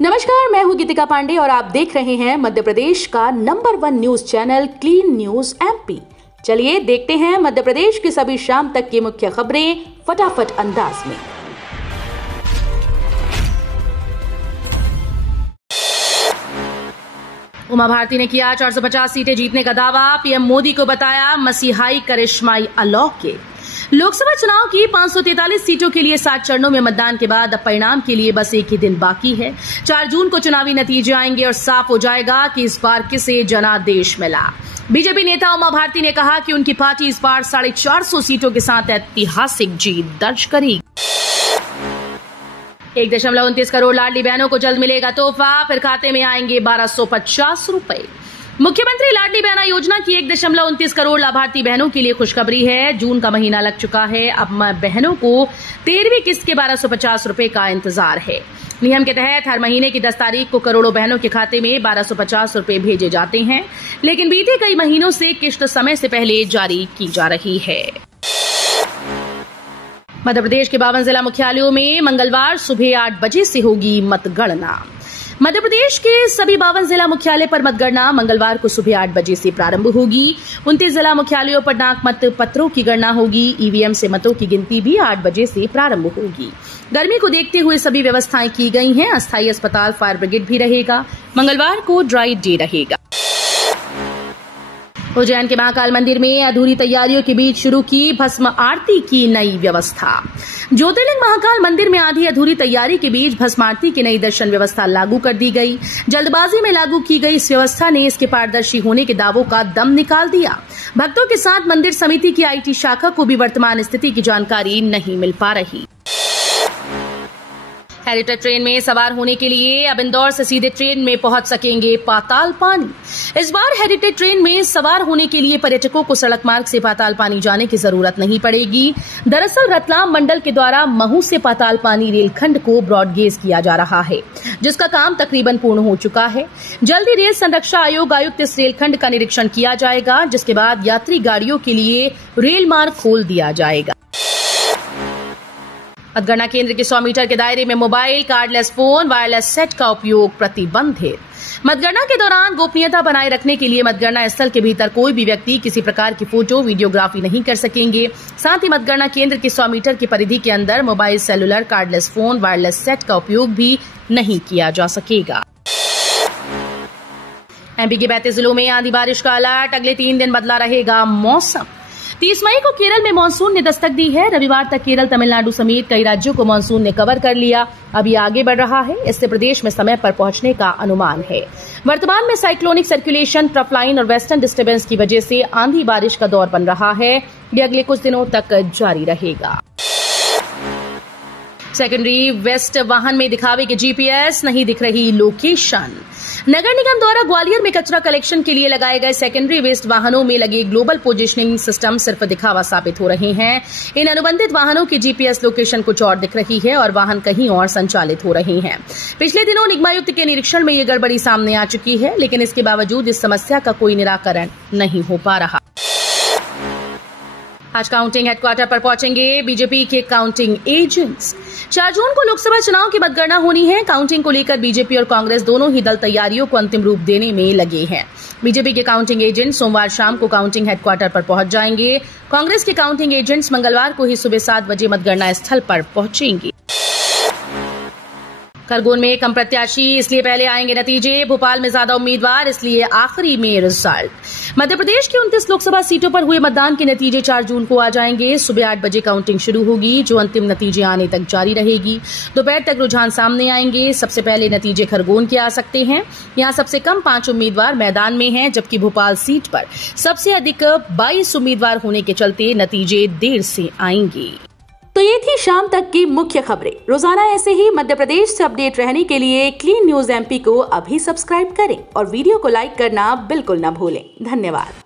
नमस्कार, मैं हूं गीतिका पांडे और आप देख रहे हैं मध्य प्रदेश का number 1 news channel clean news MP. चलिए देखते हैं मध्य प्रदेश की सभी शाम तक की मुख्य खबरें फटाफट अंदाज में। उमा भारती ने किया 450 सीटें जीतने का दावा। पीएम मोदी को बताया मसीहाई करिश्माई अलौकिक। लोकसभा चुनाव की 543 सीटों के लिए 7 चरणों में मतदान के बाद अब परिणाम के लिए बस एक ही दिन बाकी है। 4 जून को चुनावी नतीजे आएंगे और साफ हो जाएगा कि इस बार किसे जनादेश मिला। बीजेपी नेता उमा भारती ने कहा कि उनकी पार्टी इस बार 450 सीटों के साथ ऐतिहासिक जीत दर्ज करेगी। 1.29 करोड़ लाडली बहनों को जल्द मिलेगा तोहफा, फिर खाते में आएंगे 1250 रुपए। मुख्यमंत्री लाडली बहना योजना की 1.29 करोड़ लाभार्थी बहनों के लिए खुशखबरी है। जून का महीना लग चुका है, अब बहनों को 13वीं किस्त के 1250 रुपए का इंतजार है। नियम के तहत हर महीने की 10 तारीख को करोड़ों बहनों के खाते में 1250 रुपए भेजे जाते हैं, लेकिन बीते कई महीनों से किस्त समय से पहले जारी की जा रही है। मध्य प्रदेश के 52 जिला मुख्यालयों में मंगलवार सुबह 8 बजे से होगी मतगणना। मध्य प्रदेश के सभी 52 जिला मुख्यालय पर मतगणना मंगलवार को सुबह 8 बजे से प्रारंभ होगी। 29 जिला मुख्यालयों पर डाक मत पत्रों की गणना होगी। ईवीएम से मतों की गिनती भी 8 बजे से प्रारंभ होगी। गर्मी को देखते हुए सभी व्यवस्थाएं की गई हैं। अस्थायी अस्पताल, फायर ब्रिगेड भी रहेगा। मंगलवार को ड्राई डे रहेगा। उज्जैन के महाकाल मंदिर में अधूरी तैयारियों के बीच शुरू की भस्म आरती की नई व्यवस्था। ज्योतिर्लिंग महाकाल मंदिर में आधी अधूरी तैयारी के बीच भस्म आरती की नई दर्शन व्यवस्था लागू कर दी गई। जल्दबाजी में लागू की गई इस व्यवस्था ने इसके पारदर्शी होने के दावों का दम निकाल दिया। भक्तों के साथ मंदिर समिति की आईटी शाखा को भी वर्तमान स्थिति की जानकारी नहीं मिल पा रही। हेरिटेज ट्रेन में सवार होने के लिए अब इंदौर से सीधे ट्रेन में पहुंच सकेंगे पाताल पानी। इस बार हेरिटेज ट्रेन में सवार होने के लिए पर्यटकों को सड़क मार्ग से पाताल पानी जाने की जरूरत नहीं पड़ेगी। दरअसल रतलाम मंडल के द्वारा महू से पाताल पानी रेलखंड को ब्रॉडगेज किया जा रहा है, जिसका काम तकरीबन पूर्ण हो चुका है। जल्दी रेल संरक्षण आयोग आयुक्त इस रेलखंड का निरीक्षण किया जाएगा, जिसके बाद यात्री गाड़ियों के लिए रेल मार्ग खोल दिया जाएगा। मतगणना केंद्र के 100 मीटर के दायरे में mobile, cardless phone, wireless set का उपयोग प्रतिबंधित। मतगणना के दौरान गोपनीयता बनाए रखने के लिए मतगणना स्थल के भीतर कोई भी व्यक्ति किसी प्रकार की फोटो, वीडियोग्राफी नहीं कर सकेंगे। साथ ही मतगणना केंद्र के 100 मीटर की परिधि के अंदर mobile, cellular, cardless phone, wireless set का उपयोग भी नहीं किया जा सकेगा। एमपी के 32 जिलों में आंधी बारिश का अलर्ट। अगले 3 दिन बदला रहेगा मौसम। 30 मई को केरल में मानसून ने दस्तक दी है। रविवार तक केरल, तमिलनाडु समेत कई राज्यों को मानसून ने कवर कर लिया। अब ये आगे बढ़ रहा है। इससे प्रदेश में समय पर पहुंचने का अनुमान है। वर्तमान में साइक्लोनिक सर्कुलेशन, ट्रफ लाइन और वेस्टर्न डिस्टर्बेंस की वजह से आंधी बारिश का दौर बन रहा है। ये अगले कुछ दिनों तक जारी रहेगा। सेकेंडरी वेस्ट वाहन में दिखावे के जीपीएस, नहीं दिख रही लोकेशन। नगर निगम द्वारा ग्वालियर में कचरा कलेक्शन के लिए लगाए गए सेकेंडरी वेस्ट वाहनों में लगे ग्लोबल पोजिशनिंग सिस्टम सिर्फ दिखावा साबित हो रहे हैं। इन अनुबंधित वाहनों की जीपीएस लोकेशन कुछ और दिख रही है और वाहन कहीं और संचालित हो रहे हैं। पिछले दिनों निगमायुक्त के निरीक्षण में ये गड़बड़ी सामने आ चुकी है, लेकिन इसके बावजूद इस समस्या का कोई निराकरण नहीं हो पा रहा। आज काउंटिंग हेडक्वार्टर पर पहुंचेंगे बीजेपी के काउंटिंग एजेंट्स। 4 जून को लोकसभा चुनाव की मतगणना होनी है। काउंटिंग को लेकर बीजेपी और कांग्रेस दोनों ही दल तैयारियों को अंतिम रूप देने में लगे हैं। बीजेपी के काउंटिंग एजेंट सोमवार शाम को काउंटिंग हेडक्वार्टर पर पहुंच जाएंगे। कांग्रेस के काउंटिंग एजेंट्स मंगलवार को ही सुबह 7 बजे मतगणना स्थल पर पहुंचेंगे। खरगोन में कम प्रत्याशी, इसलिए पहले आएंगे नतीजे। भोपाल में ज्यादा उम्मीदवार, इसलिए आखिरी में रिजल्ट। मध्य प्रदेश की 29 लोकसभा सीटों पर हुए मतदान के नतीजे 4 जून को आ जाएंगे। सुबह 8 बजे काउंटिंग शुरू होगी, जो अंतिम नतीजे आने तक जारी रहेगी। दोपहर तक रुझान सामने आएंगे। सबसे पहले नतीजे खरगोन के आ सकते हैं। यहां सबसे कम 5 उम्मीदवार मैदान में हैं, जबकि भोपाल सीट पर सबसे अधिक 22 उम्मीदवार होने के चलते नतीजे देर से आएंगे। तो ये थी शाम तक की मुख्य खबरें। रोजाना ऐसे ही मध्य प्रदेश से अपडेट रहने के लिए क्लीन न्यूज एमपी को अभी सब्सक्राइब करें और वीडियो को लाइक करना बिल्कुल न भूलें। धन्यवाद।